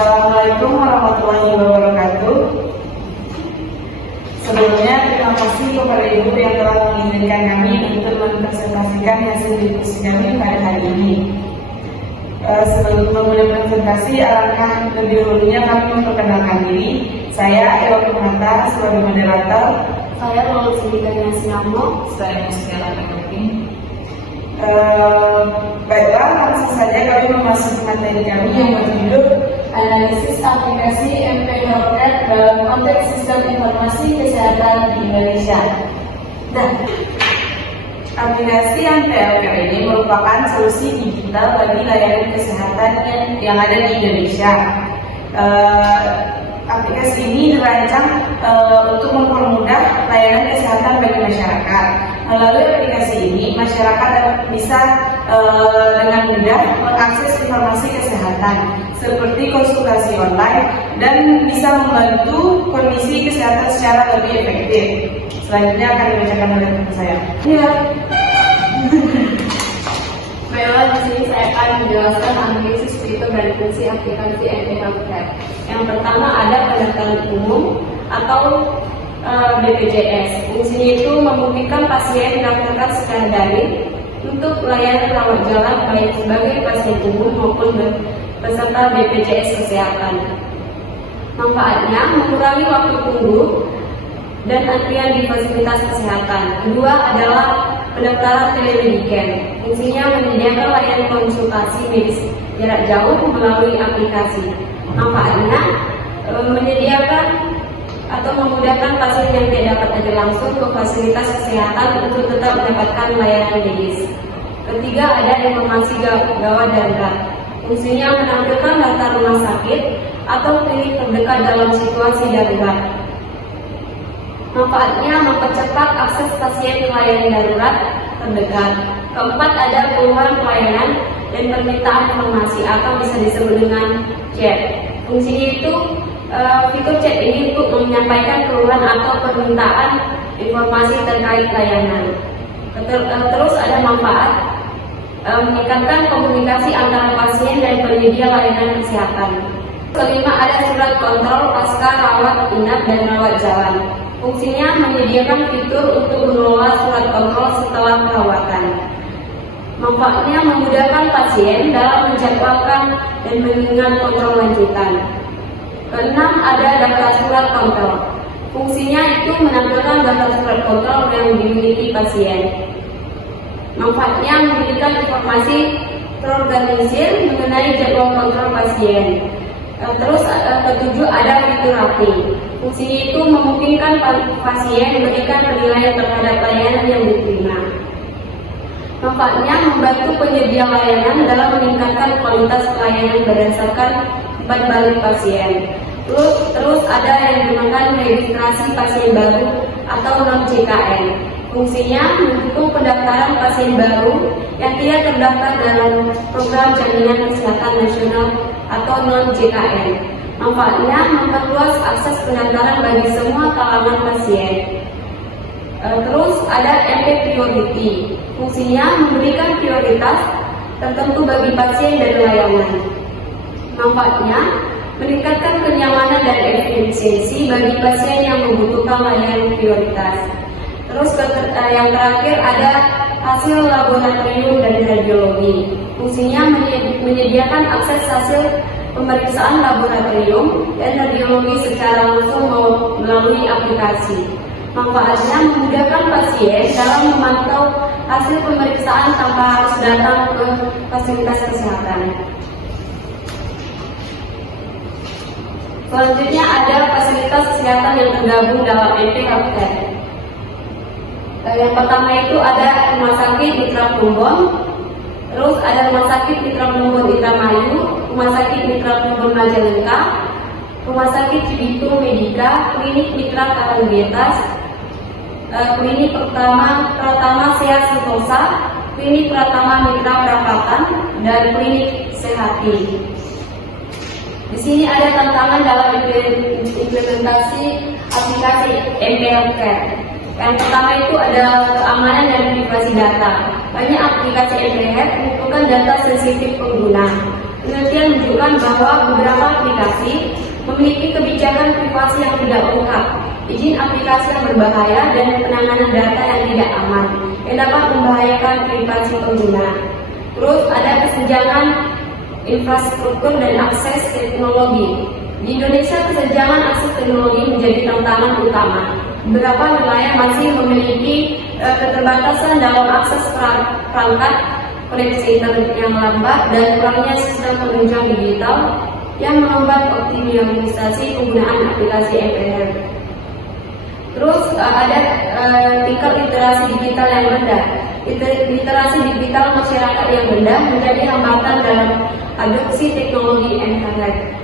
Assalamualaikum warahmatullahi wabarakatuh. Sebelumnya terima kasih kepada Ibu yang telah mengizinkan kami untuk mempresentasikan hasil diskusi kami pada hari ini. Sebelum memulai presentasi, alangkah lebih dulunya kami memperkenalkan diri. Saya Ewa Kumata sebagai moderator. Saya Lalu Sindika Nasinamo. Saya Mustia Topi. Baiklah, langsung saja kami memasuki materi kami yang berjudul Analisis aplikasi MP Healthcare dalam konteks sistem informasi kesehatan di Indonesia. Nah, aplikasi MP Healthcare ini merupakan solusi digital bagi layanan kesehatan yang ada di Indonesia. Aplikasi ini dirancang untuk mempermudah layanan kesehatan bagi masyarakat. Melalui aplikasi ini, masyarakat bisa dengan mudah mengakses informasi kesehatan seperti konsultasi online dan bisa membantu kondisi kesehatan secara lebih efektif. Selanjutnya akan dibacakan oleh teman saya. Iya. Baiklah, di sini saya akan menjelaskan analisis fitur dan fungsi aplikasi MP Healthcare. Yang pertama ada pendaftaran umum atau BPJS. Fungsinya itu memungkinkan pasien mendaftarkan secara daring untuk layanan rawat jalan baik sebagai pasien umum maupun peserta BPJS Kesehatan. Manfaatnya mengurangi waktu tunggu dan antrian di fasilitas kesehatan. Kedua adalah pendaftaran telemedicine. Fungsinya menyediakan layanan konsultasi medis jarak jauh melalui aplikasi. Manfaatnya menyediakan atau memudahkan pasien yang tidak dapat hadir langsung ke fasilitas kesehatan untuk tetap mendapatkan layanan medis. Ketiga ada informasi gawat darurat. Fungsinya menampilkan data rumah sakit atau klinik terdekat dalam situasi darurat. Manfaatnya mempercepat akses pasien ke layanan darurat terdekat. Keempat ada keluhan pelayanan dan permintaan informasi atau bisa disebut dengan chat. Fungsinya itu fitur chat ini untuk menyampaikan keluhan atau permintaan informasi terkait layanan. Terus ada manfaat meningkatkan komunikasi antara pasien dan penyedia layanan kesehatan. Kelima ada surat kontrol pasca rawat inap dan rawat jalan. Fungsinya menyediakan fitur untuk mengelola surat kontrol setelah perawatan. Manfaatnya memudahkan pasien dalam menjadwalkan dan mengingat kontrol lanjutan. Keenam ada daftar surat kontrol. Fungsinya itu menampilkan daftar surat kontrol yang dimiliki pasien. Manfaatnya memberikan informasi terorganisir mengenai jadwal kontrol pasien. Terus ketujuh ada fitur rating. Fungsinya itu memungkinkan pasien memberikan penilaian terhadap layanan yang diterima. Manfaatnya membantu penyedia layanan dalam meningkatkan kualitas pelayanan berdasarkan umpan balik pasien. Terus ada yang dinamakan registrasi pasien baru atau non-JKN. Fungsinya mendukung pendaftaran pasien baru yang tidak terdaftar dalam program jaminan kesehatan nasional atau non-JKN. Manfaatnya memperluas akses pendaftaran bagi semua kalangan pasien. Terus ada MP Priority. Fungsinya memberikan prioritas tertentu bagi pasien dan layanan. Manfaatnya meningkatkan kenyamanan dan efisiensi bagi pasien yang membutuhkan layanan prioritas. Terus yang terakhir ada hasil laboratorium dan radiologi. Fungsinya menyediakan akses hasil pemeriksaan laboratorium dan radiologi secara langsung melalui aplikasi. Manfaatnya memudahkan pasien dalam memantau hasil pemeriksaan tanpa harus datang ke fasilitas kesehatan. Selanjutnya ada fasilitas kesehatan yang tergabung dalam MP Healthcare. Yang pertama itu ada Rumah Sakit Mitra Plumbon, terus ada Rumah Sakit Mitra Plumbon Indramayu, Rumah Sakit Mitra Plumbon Majalengka, Rumah Sakit Cibitung Medika, Klinik Mitra Karanggetas, Klinik Pratama Sehat Sentosa, Klinik Pratama Mitra Perapatan, dan Klinik Sehati. Di sini ada tantangan dalam implementasi aplikasi MP Healthcare. Yang pertama itu ada keamanan dan privasi data. Banyak aplikasi MP Health membutuhkan data sensitif pengguna. Penelitian menunjukkan bahwa beberapa aplikasi memiliki kebijakan privasi yang tidak lengkap, izin aplikasi yang berbahaya, dan penanganan data yang tidak aman, yang dapat membahayakan privasi pengguna. Terus ada kesenjangan infrastruktur dan akses teknologi. Di Indonesia, kesenjangan akses teknologi menjadi tantangan utama. Beberapa wilayah masih memiliki keterbatasan dalam akses perangkat koneksi internet yang lambat dan kurangnya sistem penunjang digital yang menghambat optimalisasi penggunaan aplikasi MPR. Terus ada tingkat literasi digital yang rendah. Literasi digital masyarakat yang rendah menjadi hambatan dalam adopsi teknologi internet.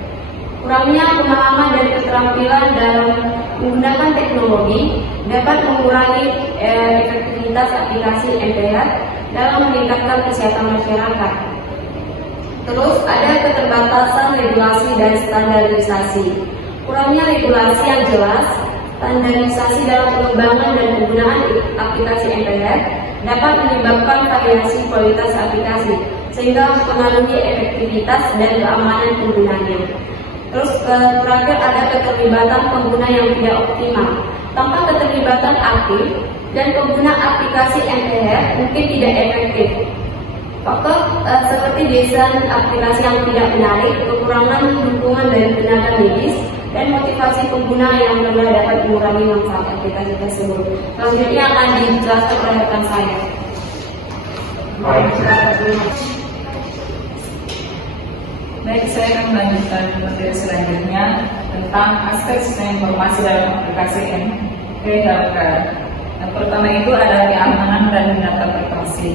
Kurangnya pemahaman dan keterampilan dalam menggunakan teknologi dapat mengurangi efektivitas aplikasi MPR dalam meningkatkan kesehatan masyarakat. Terus ada keterbatasan regulasi dan standarisasi. Kurangnya regulasi yang jelas, standarisasi dalam pengembangan dan penggunaan aplikasi MPR dapat menyebabkan variasi kualitas aplikasi sehingga mempengaruhi efektivitas dan keamanan penggunanya. Terus terakhir ada keterlibatan pengguna yang tidak optimal. Tanpa keterlibatan aktif dan pengguna aplikasi MPR mungkin tidak efektif. Faktor seperti desain aplikasi yang tidak menarik, kekurangan dukungan dari tenaga medis, dan motivasi pengguna yang rendah dapat mengurangi manfaat aplikasi tersebut. Selanjutnya akan dijelaskan oleh rekan saya. Baik, saya akan melanjutkan materi selanjutnya tentang aspek sistem informasi dalam aplikasi MPHK. Yang pertama itu adalah keamanan dan data privasi.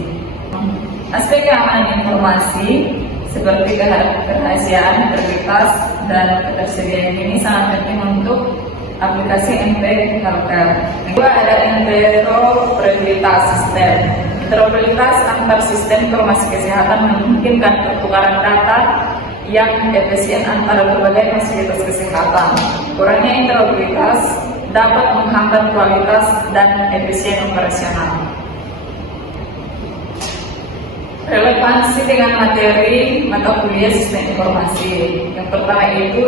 Aspek keamanan informasi seperti kerahasiaan, integritas, dan ketersediaan ini sangat penting untuk aplikasi MPHK. Yang kedua ada interoperabilitas sistem. Interoperabilitas antar sistem informasi kesehatan memungkinkan pertukaran data yang efisien antara berbagai fasilitas kesehatan. Kurangnya interoperabilitas dapat menghambat kualitas dan efisien operasional. Relevansi dengan materi mata kuliah sistem informasi. Yang pertama itu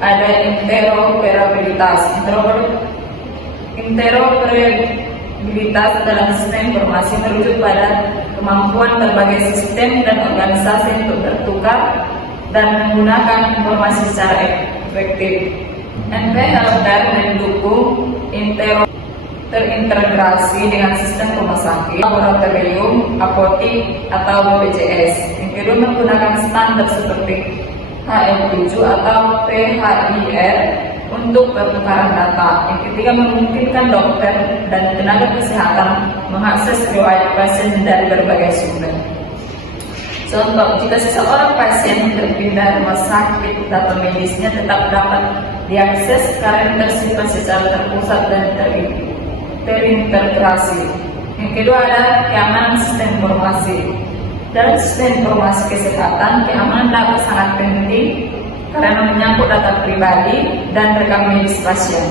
ada interoperabilitas. Interoperabilitas dalam sistem informasi merujuk pada kemampuan berbagai sistem dan organisasi untuk bertukar dan menggunakan informasi secara efektif. MPHK mendukung terintegrasi dengan sistem rumah sakit, laboratorium, apotik, atau BPJS. Yang kedua menggunakan standar seperti HL7 atau PHIR untuk pertukaran data. Yang ketiga memungkinkan dokter dan tenaga kesehatan mengakses riwayat pasien dari berbagai sumber. Contoh, jika seseorang pasien terpindah rumah sakit, data medisnya tetap dapat diakses karena tersimpan secara terpusat dan terintegrasi. Yang kedua ada keamanan sistem informasi. Dalam sistem informasi kesehatan, keamanan data sangat penting karena menyangkut data pribadi dan rekam medis pasien.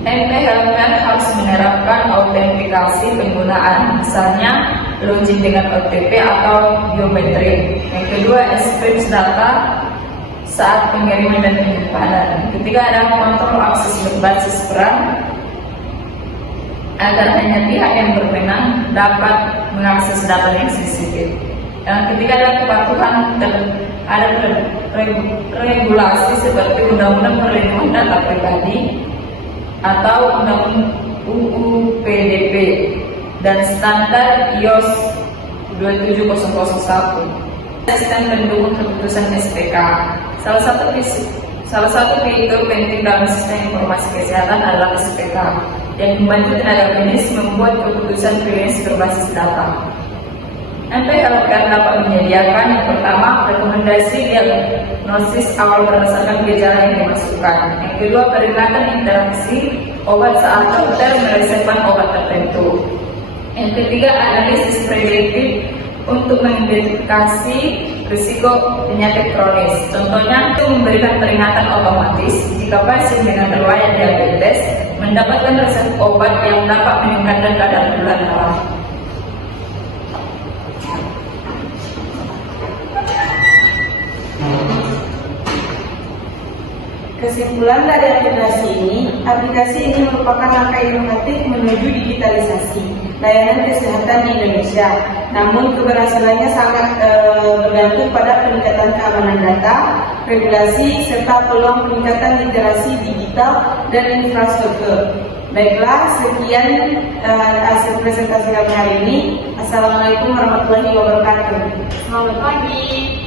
MPHK harus menerapkan autentikasi penggunaan, misalnya login dengan OTP atau biometrik. Yang kedua, enkripsi data saat pengiriman dan penyimpanan. Ketiga, ada kontrol akses berbasis peran agar hanya pihak yang berwenang dapat mengakses data yang sensitif. Yang ketiga, ada kepatuhan ada regulasi seperti Undang-Undang Perlindungan Data Pribadi atau Undang-Undang UU PDP dan standar IOS 27001. Sistem pendukung keputusan SPK. Salah satu fitur penting dalam sistem informasi kesehatan adalah SPK yang membantu tenaga medis membuat keputusan klinis berbasis data. MPHK dapat menyediakan yang pertama rekomendasi diagnosis awal berdasarkan gejala yang dimasukkan. Yang kedua peringatan interaksi obat saat dokter meresepkan obat tertentu. Yang ketiga analisis prediktif untuk mengidentifikasi risiko penyakit kronis. Contohnya itu memberikan peringatan otomatis jika pasien dengan riwayat diabetes mendapatkan resep obat yang dapat meningkatkan kadar gula darah. Kesimpulan dari aplikasi ini merupakan langkah inovatif menuju digitalisasi layanan kesehatan di Indonesia. Namun keberhasilannya sangat bergantung pada peningkatan keamanan data, regulasi, serta peluang peningkatan literasi digital dan infrastruktur. Baiklah, sekian hasil presentasi kami hari ini. Assalamualaikum warahmatullahi wabarakatuh. Selamat pagi.